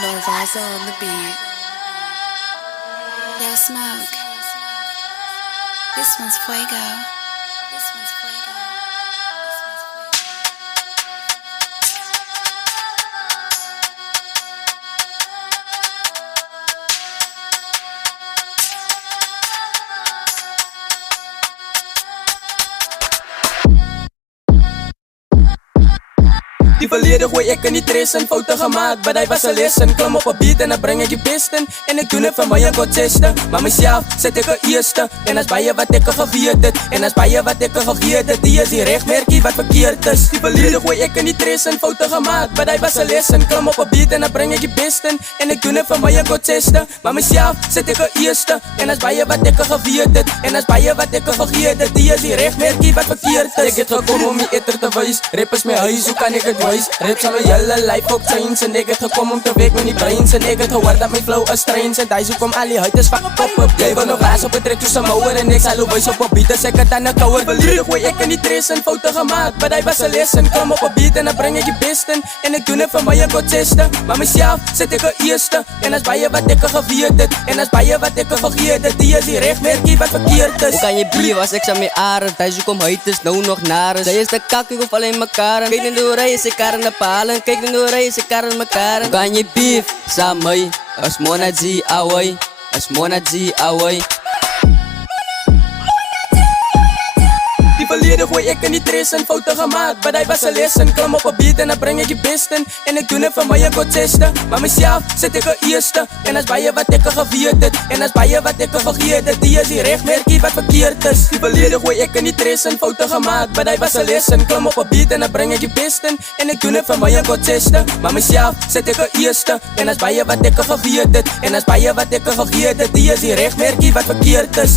Norvaza on the beat. Yo, Smoke. This one's Fuego. This one's Fuego. Die verleden gooi ek in die tres en fouten gemaakt, maar hij was een lessen. Klim op een beat en dan breng ik je besten. En ik doe het van mij een god testen. Maar mezelf zet ik een eerste. En als bij je wat ik gevierd het. En als bij je wat ik gevierd het. Die is die rechtmerkie wat verkeerd is. Die verleden gooi ik in die tres en fouten gemaakt, maar hij was een lessen. Klim op een beat en dan breng ik je besten. En ik doe het van mij een god testen. Maar mezelf zet ik een eerste. En als bij je wat ik gevierd het. En als bij je wat ik gevierd het. Die is die rechtmerkie wat verkeerd is. Ik heb gekomen om je etter te wijs. Rappers met huis, hoe kan ik het wijs? Rips aan mijn hele life ook trains. En ik heb gekomen om te werken met die brains. En ik heb gehoord dat mijn flow is trains. En daar kom al die huid is fuck up. Jij wil nog raas op het trek tussen mouwen. En ik zal wijs op een beat. Dus ik het aan de kouwer. Verleden gooi ik in die tres en fouten gemaakt, maar hij was een lessen. Kom op een beat en dan breng ik je besten. En ik doe het van mij een god testen. Maar mezelf zet ik een eerste. En als bij je wat ik gevierd het. En als bij je wat ik vergeet het. Die is die rechtmerkie wat verkeerd is. Hoe kan je bier was ik aan mijn aren? Thuis kom huid is nou nog nare. Zij is de kak, ik hoef alleen mekaar. Kijk in de rij, ze karen de palen. Kijk in de rij, ze karen mekaar. Hoe kan je beef samen? Als mona zi away. Als mona zi away. Die verleden gooi ik in die tres en fouten gemaakt, maar hij was een lessen. Klim op een beat en dan breng ik je besten. En ik doe het van mij een god testen. Maar mezelf zet ik een eerste. En als bij je wat ik gevierd het. En als bij je wat ik vergeet het. Die is die rechtmerkie wat verkeerd is. Die verleden gooi ik in die tres en fouten gemaakt, maar hij was een lessen. Klim op een beat en dan breng ik je besten. En ik doe het van mij een god testen. Maar mezelf zet ik een eerste. En als bij je wat ik gevierd het. En als bij je wat ik vergeet het. Die is die rechtmerkie wat verkeerd is.